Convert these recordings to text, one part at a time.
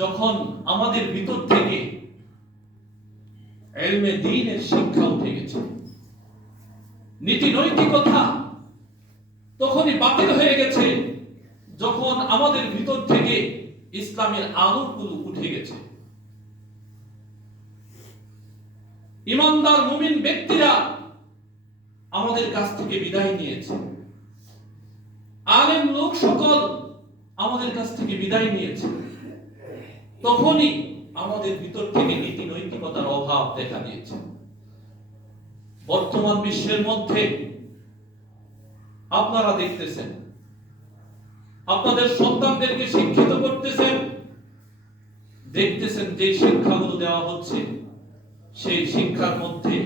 যখন আমাদের ভিতর থেকে ইলমে দ্বীনের শিক্ষা উঠে গেছে, নীতি নৈতিকতা তখনই বাতিল হয়ে গেছে যখন আমাদের ভিতর থেকে ইসলামের আলোকগুলো উঠে গেছে। ইমানদার মুমিন ব্যক্তিরা আমাদের কাছ থেকে বিদায় নিয়েছে, আলেম লোক সকল আমাদের কাছ থেকে বিদায় নিয়েছে। তখনই আমাদের ভিতর থেকে নীতি নৈতিকতার অভাব দেখা দিয়েছে। বর্তমান বিশ্বের মধ্যে আপনারা দেখতেছেন, আপনাদের সন্তানদেরকে শিক্ষিত করতেছেন, দেখতেছেন যে শিক্ষাগুলো দেওয়া হচ্ছে সেই শিক্ষার মধ্যে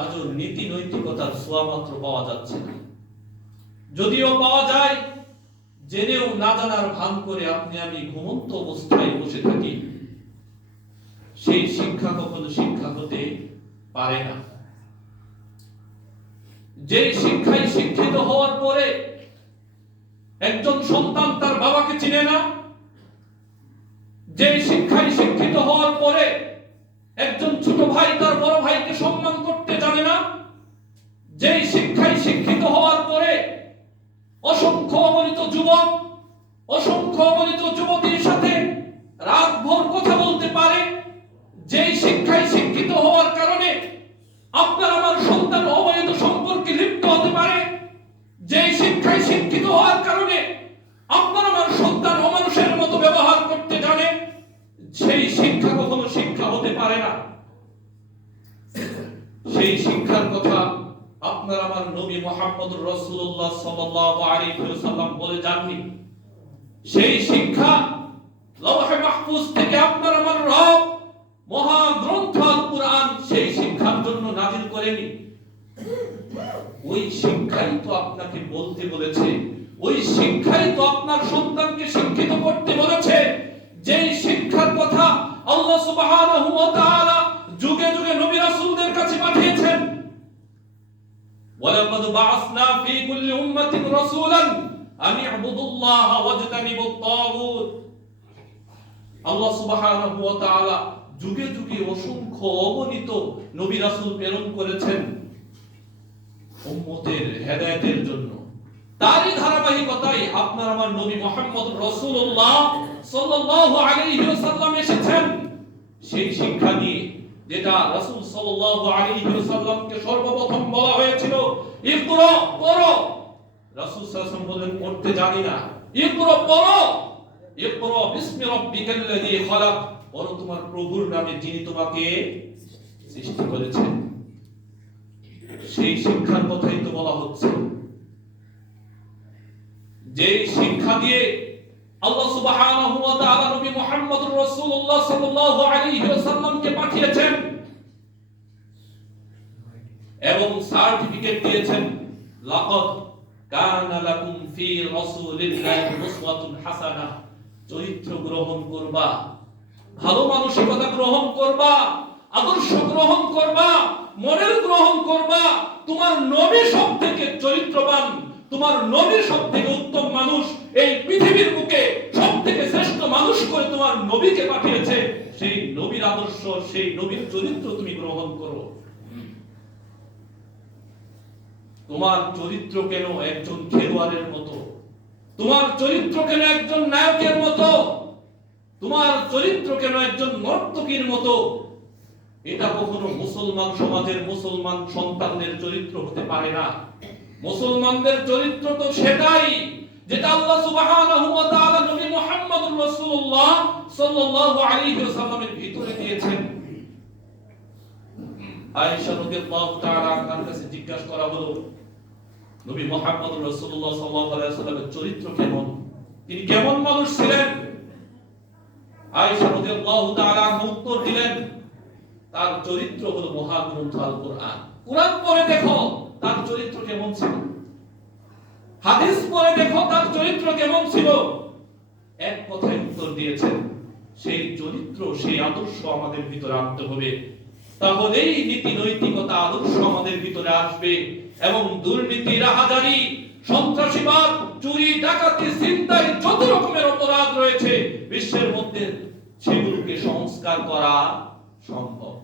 আজও নীতি নৈতিকতার ছোঁয়া মাত্র পাওয়া যাচ্ছে না। যদিও পাওয়া যায়, জেনেও না জানার ভান করে আপনি আমি ঘুমন্ত অবস্থায় বসে থাকি, সেই শিক্ষা কখনো শিক্ষা হতে পারে না। যে শিক্ষায় শিক্ষিত হওয়ার পরে একজন সন্তান তার বাবাকে চিনে না, যে শিক্ষায় শিক্ষিত হওয়ার পরে একজন ছোট ভাই তার বড় ভাইকে সম্মান করতে জানে না, যে শিক্ষায় শিক্ষিত হওয়ার পরে অসংখ্য অগণিত যুবক, অসংখ্য অগণিত যুবতীর সাথে রাতভর কথা বলতে পারে, যে শিক্ষায় শিক্ষিত হওয়ার কারণে আপনার আমার সন্তান অবৈধ সম্পর্কে লিপ্ত হতে পারে, যে শিক্ষায় শিক্ষিত হওয়ার কারণে আপনার আমার সন্তান অমানুষের মতো ব্যবহার করতে জানে, সেই শিক্ষা কখনো শিক্ষা হতে পারে না। সেই শিক্ষার কথা আপনার আমার নবী মুহাম্মদুর রাসূলুল্লাহ সাল্লাল্লাহু আলাইহি ওয়াসাল্লাম বলে যাননি। সেই শিক্ষা লওহে মাহফুজ থেকে আপনার আমার রব মহাগ্রন্থ আল কুরআন সেই শিক্ষার জন্য নাযিল করেনি। ওই শিক্ষাই তো আপনাকে বলতে বলেছে, ওই শিক্ষাই তো আপনার সন্তানকে শিক্ষিত করতে বলেছে। যেই শিক্ষার কথা আল্লাহ সুবহানাহু ওয়া তাআলা যুগে যুগে নবী রাসূলদের কাছে পাঠিয়েছেন। ওয়ালাকাদ বাআসনা ফী কুল্লি উম্মাতিন রাসূলান আন ইবুদুল্লাহা ওয়াজতানিবুত তাগুত। আল্লাহ সুবহানাহু ওয়া তাআলা যুগে যুগে অসংখ্য অগণিত নবী রাসূল প্রেরণ করেছেন উম্মতের হেদায়েতের জন্য। তারই ধারাবাহিকতায় আপনার আমার নবী মুহাম্মদ রাসূলুল্লাহ সাল্লাল্লাহু আলাইহি ওয়াসাল্লাম এসেছেন সেই শিক্ষা নিয়ে, যেটা রাসূল সাল্লাল্লাহু আলাইহি ওয়াসাল্লামকে সর্বপ্রথম বলা হয়েছিল ইকরা পড়ো। রাসূল সাল্লাল্লাহু আলাইহি ওয়াসাল্লাম বলেন পড়তে জানি না, ইকরা পড়ো, ইকরা বিসমি রাব্বিকাল্লাযী খালাক, পড়ো তোমার প্রভুর নামে যিনি তোমাকে সৃষ্টি করেছেন। সেই শিক্ষার কথাই তো বলা হচ্ছে, যে শিক্ষা দিয়ে আল্লাহ সুবহানাহু ওয়া তাআলা নবী মুহাম্মদুর রাসূলুল্লাহ সাল্লাল্লাহু আলাইহি ওয়াসাল্লামকে পাঠিয়েছেন এবং সার্টিফিকেট দিয়েছেন, লাকাদ কানা লাকুম ফি রাসূলিল্লাহি উসওয়াতুন হাসানাহ। চরিত্র গ্রহণ করবা, ভালো মানসিকতা গ্রহণ করবা, আদর্শ গ্রহণ করবা, মডেল গ্রহণ করবা। তোমার নবী সবথেকে চরিত্রবান, তোমার নবী সবথেকে উত্তম মানুষ, এই পৃথিবীর বুকে সবথেকে শ্রেষ্ঠ মানুষ করে তোমার নবীকে পাঠিয়েছে। সেই নবীর আদর্শ, সেই নবীর চরিত্র তুমি গ্রহণ করো। তোমার চরিত্র কেন একজন খেলোয়াড়ের মতো, তোমার চরিত্র কেন একজন নায়কের মতো, তোমার চরিত্র কেন একজন নর্তকীর মতো? এটা কখনো মুসলমান সমাজের মুসলমান সন্তানদের চরিত্র হতে পারে না। মুসলমানদের চরিত্র তো সেটাই যেটা আল্লাহ সুবহানাহু ওয়া তাআলা নবী মুহাম্মদুর রাসূলুল্লাহ সাল্লাল্লাহু আলাইহি ওয়াসাল্লামের ভিতরে দিয়েছেন। আয়েশা রাদিয়াল্লাহু তাআলা আনহার কাছে জিজ্ঞাসা করা হলো, নবী মুহাম্মদুর রাসূলুল্লাহ সাল্লাল্লাহু আলাইহি ওয়াসাল্লামের চরিত্র কেমন, তিনি কেমন মানুষ ছিলেন? আয়েশা রাদিয়াল্লাহু তাআলা আনহা উত্তর দিলেন, তার চরিত্র হলো মহাগ্রন্থ আল কুরআন। কুরআন পড়ে দেখো তার চরিত্র কেমন ছিল, হাদিস পড়ে দেখো তার চরিত্র কেমন ছিল। এক কথায় উত্তর দিয়েছেন, সেই চরিত্র, সেই আদর্শ আমাদের ভিতরে আনতে হবে, তাহলেই নীতি নৈতিকতা আদর্শ আমাদের ভিতরে আসবে এবং দুর্নীতি, রাহাজানি, সন্ত্রাসীবাদ চুরি ডাকাতি ছিনতাই যত রকমের অপরাধ রয়েছে বিশ্বের মধ্যে সেগুলোকে সংস্কার করা সম্ভব।